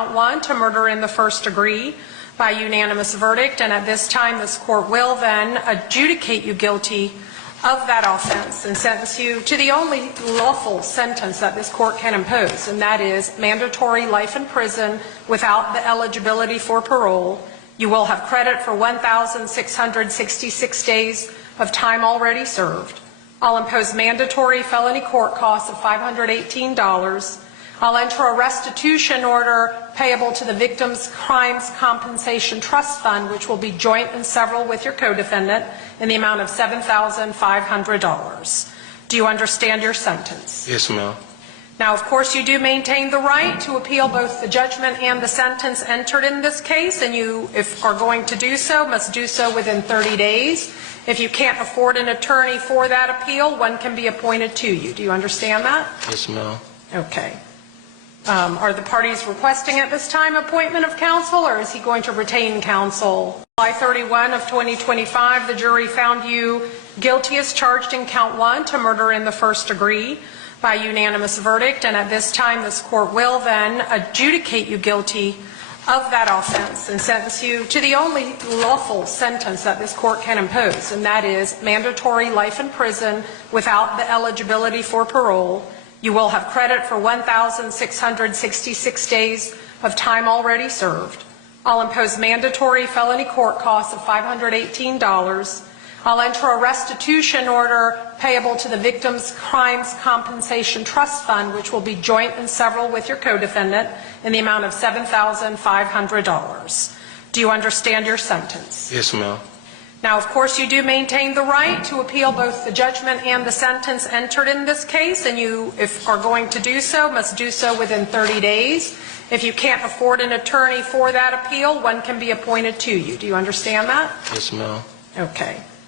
count 1 to murder in the first degree by unanimous verdict, and at this time this court will then adjudicate you guilty of that offense and sentence you to the only lawful sentence that this court can impose, and that is mandatory life in prison without the eligibility for parole. You will have credit for 1,666 days of time already served. I'll impose mandatory felony court costs of $518. I'll enter a restitution order payable to the Victims' Crimes Compensation Trust Fund, which will be joint and several with your co-defendant, in the amount of $7,500. Do you understand your sentence? Yes, ma'am. Now, of course, you do maintain the right to appeal both the judgment and the sentence entered in this case, and you, if are going to do so, must do so within 30 days. If you can't afford an attorney for that appeal, one can be appointed to you. Do you understand that? Yes, ma'am. Okay. Are the parties requesting at this time appointment of counsel, or is he going to retain counsel? July 31 of 2025, the jury found you guilty as charged in count 1 to murder in the first degree by unanimous verdict, and at this time this court will then adjudicate you guilty of that offense and sentence you to the only lawful sentence that this court can impose, and that is mandatory life in prison without the eligibility for parole. You will have credit for 1,666 days of time already served. I'll impose mandatory felony court costs of $518. I'll enter a restitution order payable to the Victims' Crimes Compensation Trust Fund, which will be joint and several with your co-defendant, in the amount of $7,500. Do you understand your sentence? Yes, ma'am. Now, of course, you do maintain the right to appeal both the judgment and the sentence entered in this case, and you, if are going to do so, must do so within 30 days. If you can't afford an attorney for that appeal, one can be appointed to you. Do you understand that? Yes, ma'am. Okay.